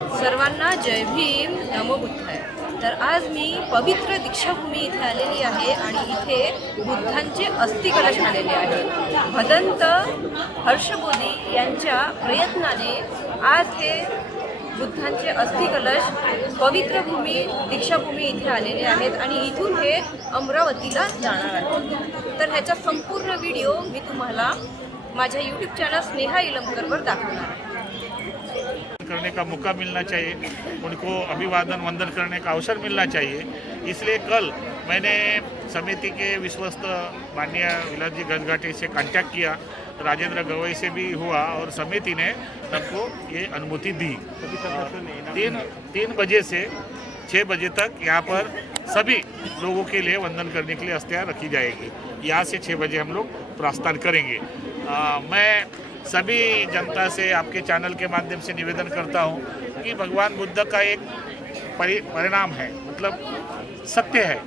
सर्वांना जय भीम, नमो बुद्धाय. तर आज मी पवित्र दीक्षाभूमी इथे आलेली आहे आणि इथे बुद्धांचे अस्थिकलश आलेले आहेत. भदंत हर्षबोधी यांच्या प्रयत्नाने आज हे बुद्धांचे अस्थिकलश पवित्र भूमी दीक्षाभूमी इथे आलेले आहेत आणि इथून हे अमरावतीला जाणार आहेत. तर ह्याचा संपूर्ण व्हिडिओ मी तुम्हाला माझ्या यूट्यूब चॅनल स्नेहा इलमकरवर दाखवणार आहे. करने का मौका मिलना चाहिए, उनको अभिवादन वंदन करने का अवसर मिलना चाहिए। इसलिए कल मैंने समिति के विश्वस्त माननीय विलासजी गजघाटे से कांटेक्ट किया, राजेंद्र गवई से भी हुआ और समिति ने सबको ये अनुमति दी। 3 बजे से 6 बजे तक यहाँ पर सभी लोगों के लिए वंदन करने के लिए अस्थियां रखी जाएगी। यहाँ से 6 बजे हम लोग प्रस्थान करेंगे। मैं सभी जनता से आपके चैनल के माध्यम से निवेदन करता हूँ कि भगवान बुद्ध का एक परिणाम है, मतलब सत्य है।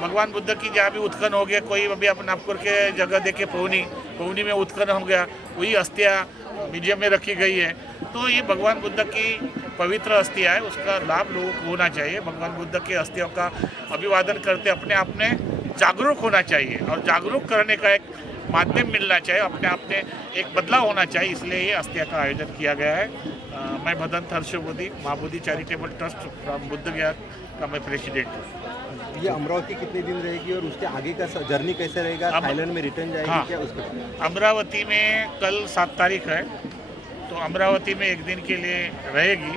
भगवान बुद्ध की जहाँ भी उत्खनन हो गया, कोई अभी अपन नागपुर के जगह देखे पवनी में उत्खनन हो गया, वही अस्थियाँ म्यूजियम में रखी गई है। तो ये भगवान बुद्ध की पवित्र अस्थियाँ है, उसका लाभ लोगों को होना चाहिए। भगवान बुद्ध के अस्थियों का अभिवादन करते अपने आप में जागरूक होना चाहिए और जागरूक करने का एक माध्यम मिलना चाहिए, अपने आप में एक बदलाव होना चाहिए। इसलिए ये अस्थिया का आयोजन किया गया है। मैं Bhadant Harshbodhi Mahabodhi charitable trust from Bodh Gaya का मैं प्रेसिडेंट हूँ। ये अमरावती कितने दिन रहेगी और उसके आगे का जर्नी कैसे रहेगा? थाईलैंड में रिटर्न जाएगी? हाँ, क्या उसका? अमरावती में कल 7 तारीख है, तो अमरावती में 1 दिन के लिए रहेगी।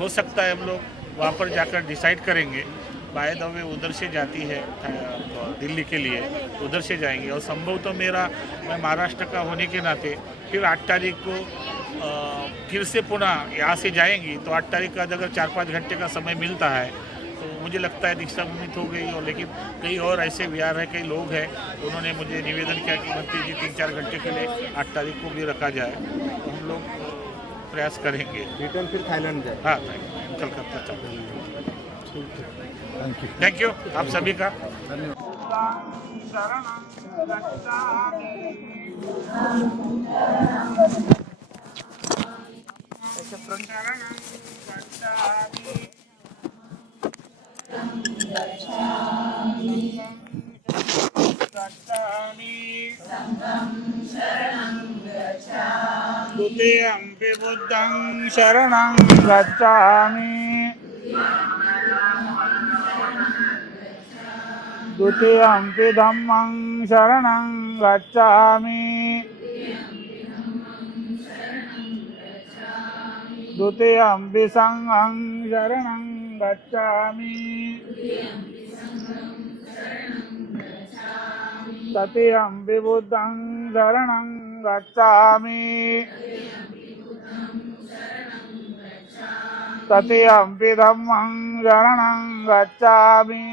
हो सकता है हम लोग वहाँ पर जाकर डिसाइड करेंगे। बाय द वे उधर से जाती है दिल्ली के लिए, उधर से जाएंगे। और संभव तो मैं महाराष्ट्र का होने के नाते फिर 8 तारीख को फिर से पुनः यहाँ से जाएंगी। तो 8 तारीख का अगर 4-5 घंटे का समय मिलता है तो मुझे लगता है दीक्षा भूमित हो गई। और लेकिन कई और ऐसे विहार है, कई लोग हैं, उन्होंने मुझे निवेदन किया कि मंत्री जी 3-4 घंटे के लिए 8 तारीख को भी रखा जाए। तो हम लोग प्रयास करेंगे। रिटर्न फिर थाईलैंड जाए? हाँ, कलकत्ता चल। थैंक यू आप सभी का द्वितीयंपि बुद्धं शरणं गच्छामि, द्वितीयंपि धम्मं शरणं गच्छामि, द्वितीयंपि संघं शरणं गच्छामि, तृतीयंपि बुद्धं शरणं गच्छामि, तृतीयंपि धम्मं शरणं गच्छामि,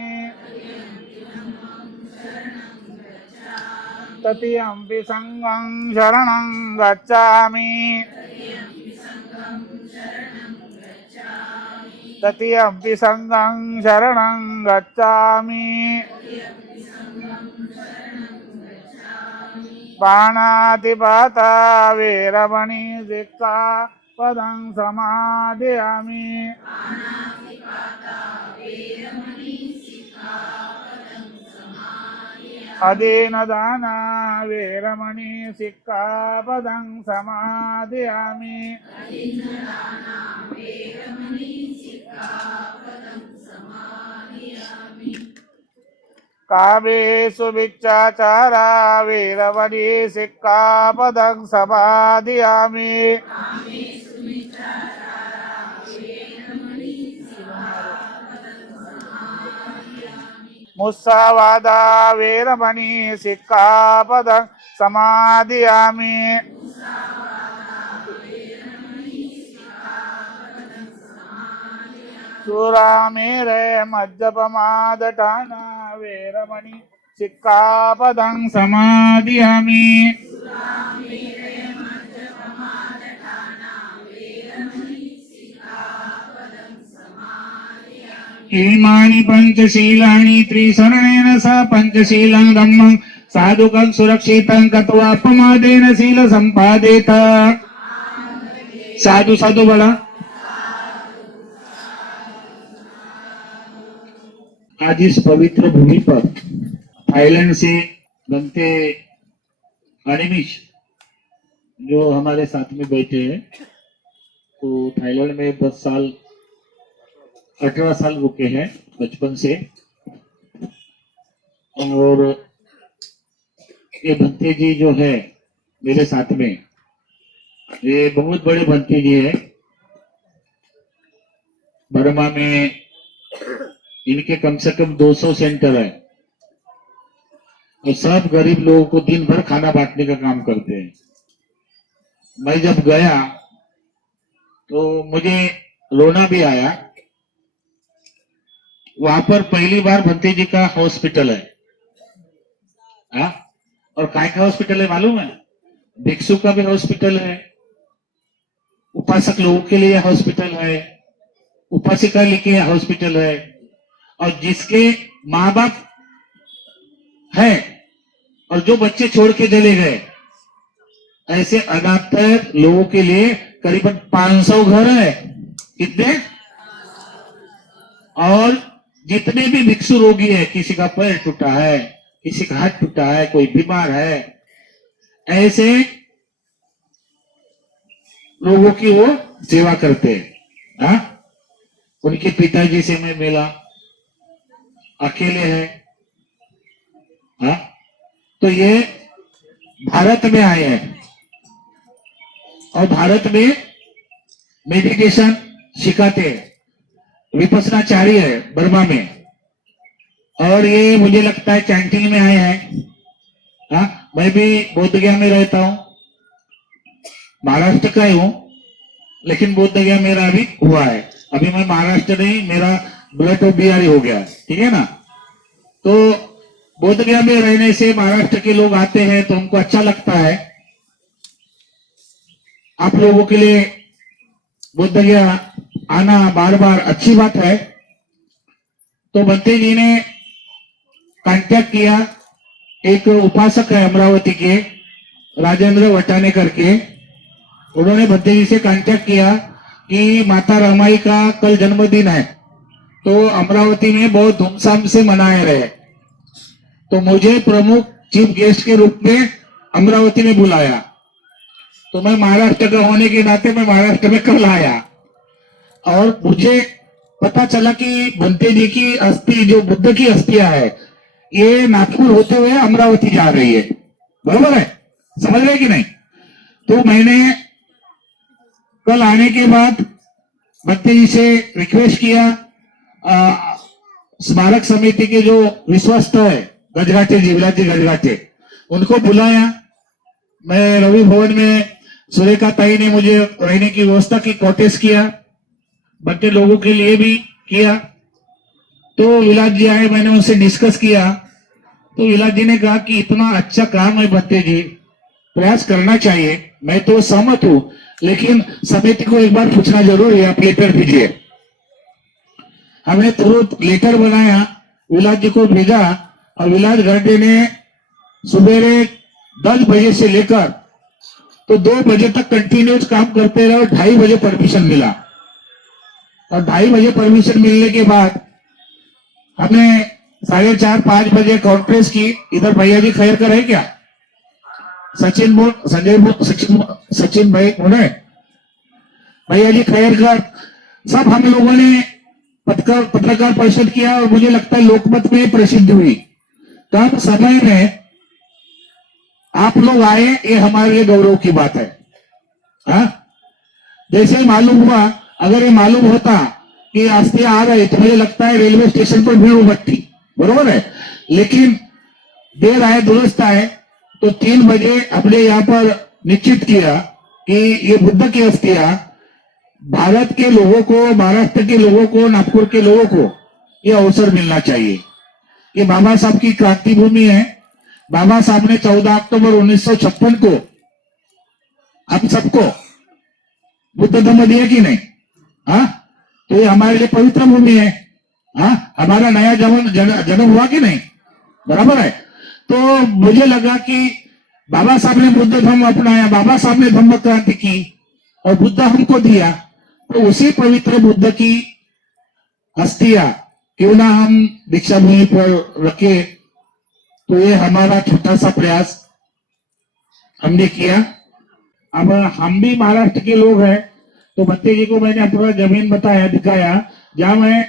तृतीयंपि संघं शरणं गच्छामि, तृतीयंपि संघं शरणं गच्छामि, पाणातिपाता वेरमणि सिक्खापदं समादयामि, अदीनदाना वेरमणि सिक्खापदं समादयामि, कामेषु मिथ्याचारा वेरमणि सिक्खापदं समादयामि, मुस्सावादा वेरमणि सिक्खापदं समादयामि, सुरामेरे मद्यपमादठाना वेरमणि सिक्खापदं समादयामि, इमानि पंचशीलानि त्रिशरणेन सह पंचशीलं धम्मं साधुकं सुरक्षितं गत्वा प्रमादेन शील संपादेत। साधु साधु बोला। आज इस पवित्र भूमि पर थाईलैंड से बनते अनिमिश जो हमारे साथ में बैठे हैं, तो थाईलैंड में 18 साल रुके हैं बचपन से। और ये भंते जी जो है मेरे साथ में, ये बहुत बड़े भंते जी है। बर्मा में इनके कम से कम 200 सेंटर है और सब गरीब लोगों को दिन भर खाना बांटने का काम करते हैं। मैं जब गया तो मुझे रोना भी आया। वहां पर पहली बार भंते जी का हॉस्पिटल है। और काय का हॉस्पिटल है मालूम है? भिक्षु का भी हॉस्पिटल है, उपासक लोगों के लिए हॉस्पिटल है, उपासिका के लिए हॉस्पिटल है, और जिसके माँ बाप है और जो बच्चे छोड़ के चले गए, ऐसे अनाथ लोगों के लिए करीबन 500 घर है। कितने? और जितने भी भिक्षु रोगी है, किसी का पैर टूटा है, किसी का हाथ टूटा है, कोई बीमार है, ऐसे लोगों की वो सेवा करते हैं। हाँ, उनके पिताजी से मैं मिला, अकेले हैं। हाँ, तो ये भारत में आए हैं और भारत में मेडिटेशन सिखाते हैं, विपස්සनाचार्य है बर्मा में। और ये मुझे लगता है कैंटीन में आए हैं। हाँ, मैं भी बोध गया में रहता हूं, महाराष्ट्र का ही हूं, लेकिन बोध गया मेरा अभी हुआ है। अभी मैं महाराष्ट्र नहीं, मेरा ब्लड ऑफ बिहारी हो गया, ठीक है ना। तो बोध गया में रहने से महाराष्ट्र के लोग आते हैं तो हमको अच्छा लगता है। आप लोगों के लिए बोध गया आना बार बार अच्छी बात है। तो भंते जी ने कांटेक्ट किया, एक उपासक है अमरावती के, राजेंद्र वटाने करके, उन्होंने भंते जी से कांटेक्ट किया कि माता रमाई का कल जन्मदिन है, तो अमरावती में बहुत धूमधाम से मनाए रहे। तो मुझे प्रमुख चीफ गेस्ट के रूप में अमरावती में बुलाया। तो मैं महाराष्ट्र का होने के नाते मैं महाराष्ट्र में कल आया और मुझे पता चला कि भंते जी की अस्थि, जो बुद्ध की अस्थियां है, ये नागपुर होते हुए अमरावती जा रही है। बरोबर है, समझ रहे कि नहीं? तो मैंने कल आने के बाद भंते जी से रिक्वेस्ट किया, स्मारक समिति के जो विश्वस्त है गजघाटे जी, विलास जी गजघाटे, उनको बुलाया। मैं रवि भवन में सुरेखा ताई ने मुझे रहने की व्यवस्था की, कॉटेज किया, बच्चे लोगों के लिए भी किया। तो विलास जी आए, मैंने उनसे डिस्कस किया। तो विलास जी ने कहा कि इतना अच्छा काम है भंते जी, प्रयास करना चाहिए। मैं तो सहमत हूं, लेकिन समिति को एक बार पूछना जरूर है, आप लेटर दीजिए। हमने तुरंत लेटर बनाया, विलास जी को भेजा और विलास घाटे ने सुबह 10 बजे से लेकर तो 2 बजे तक कंटिन्यूस काम करते रहे और 2:30 बजे परमिशन मिला। और 2:30 बजे परमिशन मिलने के बाद हमने 4:30-5 बजे कॉन्फ्रेंस की। इधर भैया जी खैर कर है क्या? सचिन बोल, संजय बोल, सचिन भाई बोले, भैया जी खैर कर, सब हम लोगों ने पत्रकार परिषद किया और मुझे लगता है लोकमत में प्रसिद्ध हुई। कम समय में आप लोग आए, ये हमारे लिए गौरव की बात है। हाँ, जैसे ही मालूम हुआ, अगर ये मालूम होता कि अस्थि आ रहे तो मुझे लगता है रेलवे स्टेशन पर भीड़ उमड़ती। बरोबर है, लेकिन देर आए दुरुस्त आए। तो 3 बजे हमने यहाँ पर निश्चित किया कि ये बुद्ध की अस्थियां भारत के लोगों को, महाराष्ट्र के लोगों को, नागपुर के लोगों को ये अवसर मिलना चाहिए। ये बाबा साहब की क्रांति भूमि है। बाबा साहब ने 14 अक्टूबर 1956 को हम सबको बुद्ध धर्म दिया कि नहीं? हाँ, तो ये हमारे लिए पवित्र भूमि है। हाँ, हमारा नया जन्म हुआ कि नहीं? बराबर है। तो मुझे लगा कि बाबा साहब ने बुद्ध धर्म अपनाया, बाबा साहब ने धम्म क्रांति की और बुद्ध हमको दिया, तो उसी पवित्र बुद्ध की अस्थियां क्यों ना हम दीक्षा भूमि पर रखे। तो ये हमारा छोटा सा प्रयास हमने किया। अब हम भी महाराष्ट्र के लोग हैं, तो भत्ते जी को मैंने अपना जमीन बताया, दिखाया, जहां मैं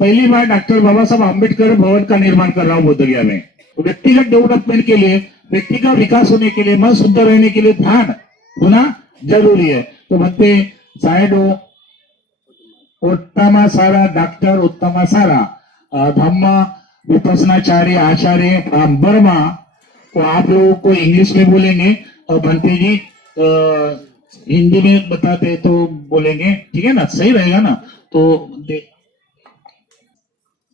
पहली बार डॉक्टर बाबा साहब आम्बेडकर भवन का निर्माण कर रहा हूँ बोधगया में। व्यक्तिगत डेवलपमेंट के लिए, व्यक्ति का विकास होने के लिए, मन शुद्ध रहने के लिए ध्यान होना जरूरी है। तो भत्ते साहेब उत्तम सारा डॉक्टर उत्तम सारा धम्म विपसनाचार्य आचार्य फ्रॉम बर्मा को आप लोगों को इंग्लिश में बोलेंगे और भंते जी हिंदी में बताते तो बोलेंगे, ठीक है ना, सही रहेगा ना। तो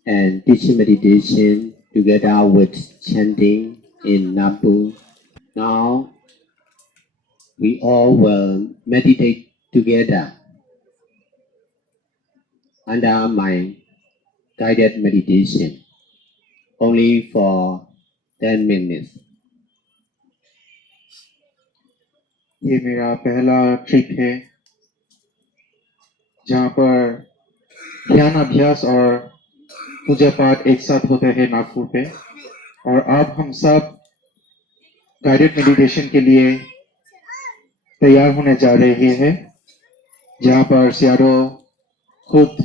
and teaching meditation together with chanting in Nampu. Now we all will meditate together under my guided meditation only for 10 minutes. ये मेरा पहला ट्रिप है जहाँ पर ध्यान अभ्यास और पूजा पाठ एक साथ होते हैं नागपुर पे। और अब हम सब गाइडेड मेडिटेशन के लिए तैयार होने जा रहे हैं, जहाँ पर सियारो खुद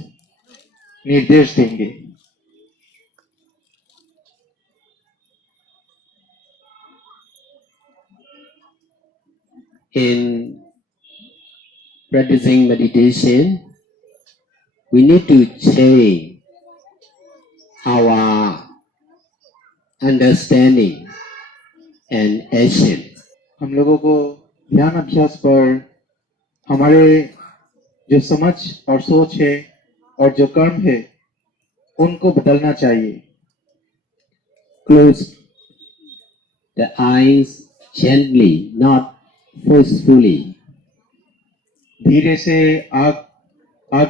निर्देश देंगे। In practicing meditation, we need to change our understanding and action. हम लोगों को ध्यान अभ्यास पर हमारे जो समझ और सोच है और जो कर्म है उनको बदलना चाहिए। Close the eyes gently, not forcefully. धीरे से आँख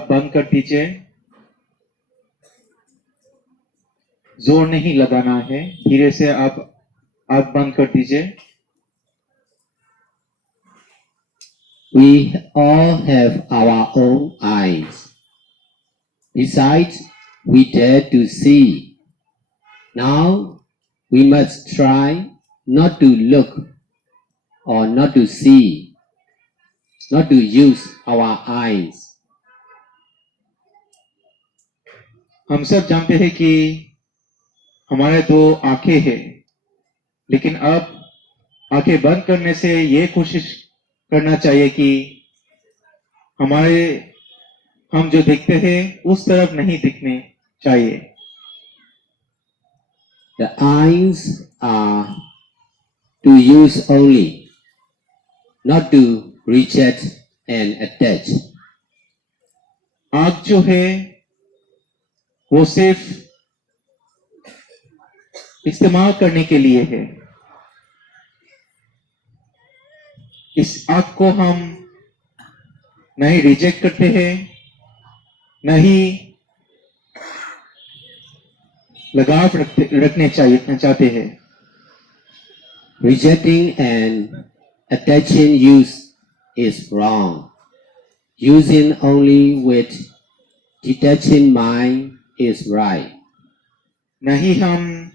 बंद कर दीजिए, जोर नहीं लगाना है, धीरे से आप आँख बंद कर दीजिए। We all have our own eyes. Besides, we dare to see. Now, we must try not to look or not to see, not to use our eyes. हम सब जानते हैं कि हमारे दो आंखें हैं, लेकिन अब आंखें बंद करने से ये कोशिश करना चाहिए कि हम जो देखते हैं उस तरफ नहीं दिखने चाहिए। The eyes are to use only, not to reject and attach. आंख जो है वो सिर्फ इस्तेमाल करने के लिए है। इस आंख को हम नहीं रिजेक्ट करते हैं, नहीं लगाव रखने चाहते हैं। Rejecting and attaching use is wrong. Using only with detaching mind is right. नहीं हम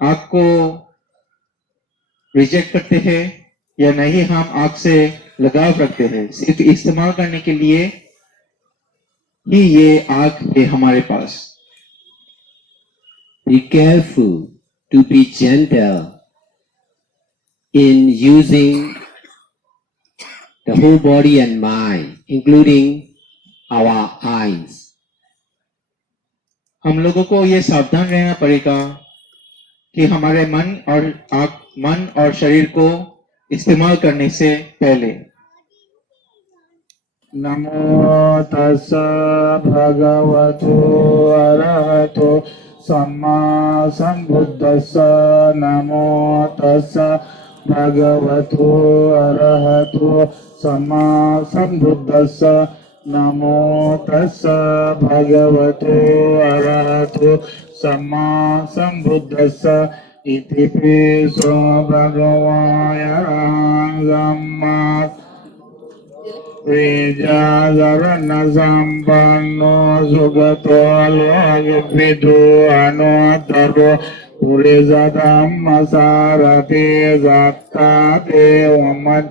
आँख को रिजेक्ट करते हैं या नहीं हम आँख से लगाव रखते हैं, सिर्फ इस्तेमाल करने के लिए ही ये आँख है हमारे पास। Be careful to be gentle in using the whole body and mind, including our eyes. हम लोगों को ये सावधान रहना पड़ेगा कि हमारे मन और शरीर को इस्तेमाल करने से पहले। नमो तस्सा भगवतो अरहतो सम्मा संबुद्दस्सा। नमो तस्सा भगवतो अरहतो सम्मा संबुद्दस्सा। नमो तस्सा भगवतो अरहतो सम्मा संबुद्दस्सा। इति पिसो भगवान् अरहं सम्मा विद्याधरण संपन्नो सुगतो लोकविदो अनुत्तरो पुरुषोत्तम सारथि सत्ता देवमत्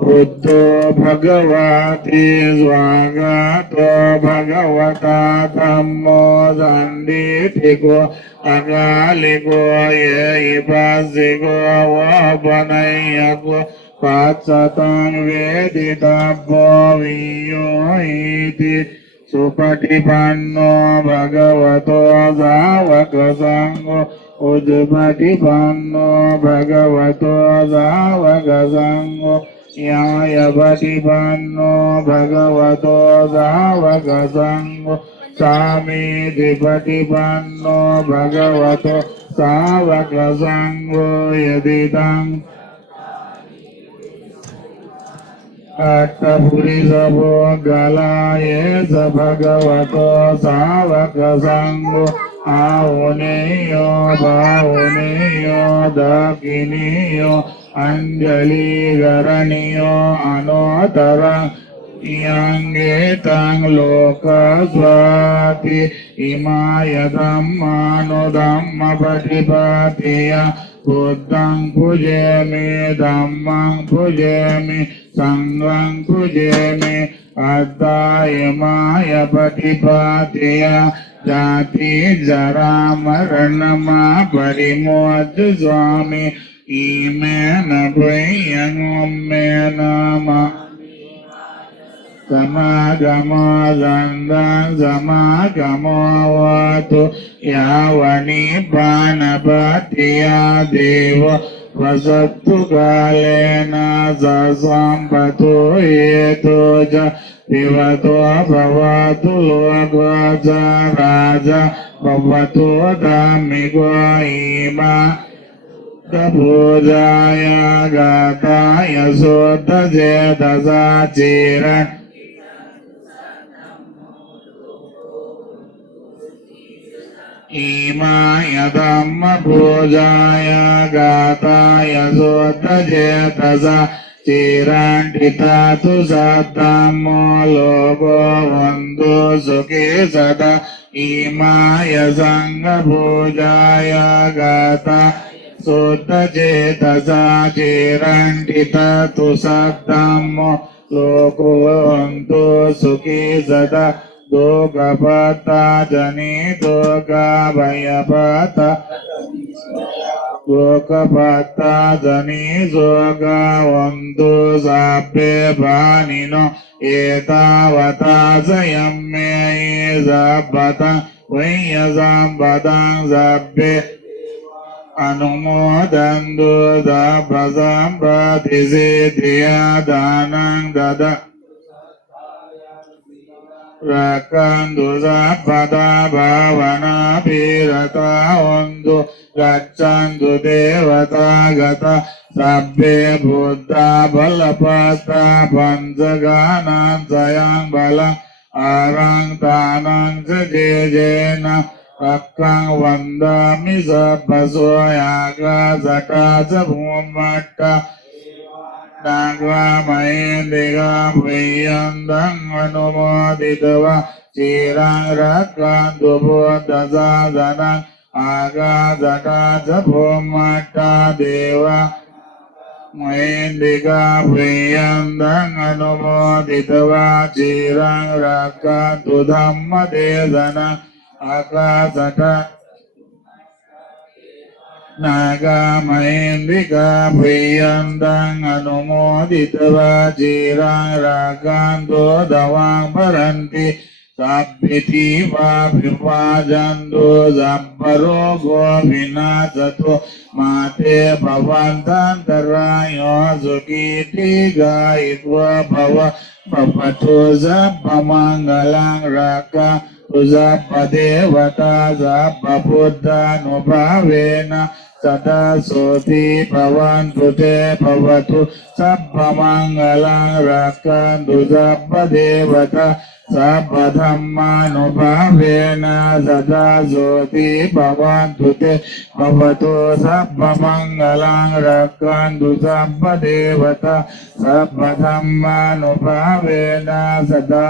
बुद्धो भगवति स्वागतो भगवता धम्मो सन्दिठिको अकालिको ये पासिको वपनय्यको पाचतं वेदितव्यो वियो इति सुपटिपन्नो भगवतो सावकसङ्गो उद्पटिपन्नो भगवतो सावकसङ्गो यायपटिपन्नो भगवतो सावकसङ्गो सामीधिपटिपन्नो भगवतो सावकसङ्गो यदिदं अट्टपुरिसभो गलाये स भगवतो सावकसङ्गो आहुनेयो बाहुनेयो दक्षिणेयो अंजलिकरणीयो अनोतर यांगे तं लोकस्वाति इमायधम्मानुधम्मपटिपतिया बुद्धं पूजयामि धम्मं पूजयामि संघं पूजयामि अद्धायमाय पटिपतिया जाति जरा मरणमा परिमोच स्वामी इमेन भयंगमेन समागमो दन्दं समागमो वतु यावनि पानपतिया देव वसतु कालेन सम्पतो हेतु च पिबतो भवतु लोकज राजा भवतु धार्मिको इमा पूजाय गाताय शोद्धचेतसा चिरन् इमाय धम्म पूजाय गाताय शोद्धचेतसा चिराण्डिता तु सद्धम्मो लोको वन्दो सुखी सदा इमाय सङ्गपूजाय गाता शोद्धचेतसा चिराण्डिता तु सद्धम्मो लोको वन्दो सुखी सदा दुःखपता जनि दुःखभयपता दुःखपता जनि सुखवन्तु सभ्ये प्राणिनो एतावता संयम्ये सभ्यता वैयसम्पदं सभ्ये अनुमोदन्तु सभ्यसम्पत्तिसिद्धिया दानं ददा रक्षन्तु सपदा भावनाभिरता हन्तु गच्छन्तु देवता गता सभ्ये बुद्धा बलपता पञ्चगानां स्वयं बलम् अरं तानं च जेजेन रक्षं वन्दामि सभ्यसो यागासका च भूमट्टा नागमहेन्दिका प्रियन्दं अनुमोदित्वा चिरं रक्षन्तु बुद्धशासनम् आगासका च भूमट्टा देवा महेन्दिका प्रियन्दं अनुमोदित्वा चिरं रक्षन्तु धम्मदेशनम् आकाशका नागमहेन्दिका प्रियन्दं अनुमोदित्वा चिरं रक्षन्तु दवां परन्ति सभ्यति वा विभाजन्तु सब्बरोगो विनाशतु माते भवन्तन्तरायो सुखीति गायित्वा भवतु सब्बमङ्गलं रक्षन्तु सब्बदेवता सब्बबुद्धानुभावेन सदा सोति भवन्तु ते भवतु सब्बमङ्गलं रक्षन्तु सब्बदेवता sabbadhammanubbhaवेन सदा ज्योति भवन्तु ते भवतु सर्वमङ्गलं रक्षन्तु सर्वदेवता sabbadhammanubbhaवेन सदा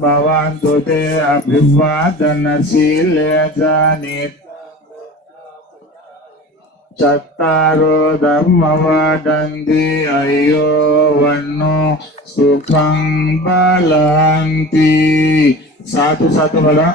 भवन्तु ते अभिवादनशीलेन चत्तारो धम्मवदन्ति अयो वन्नो सुखं बलन्ति साधु साधु बोला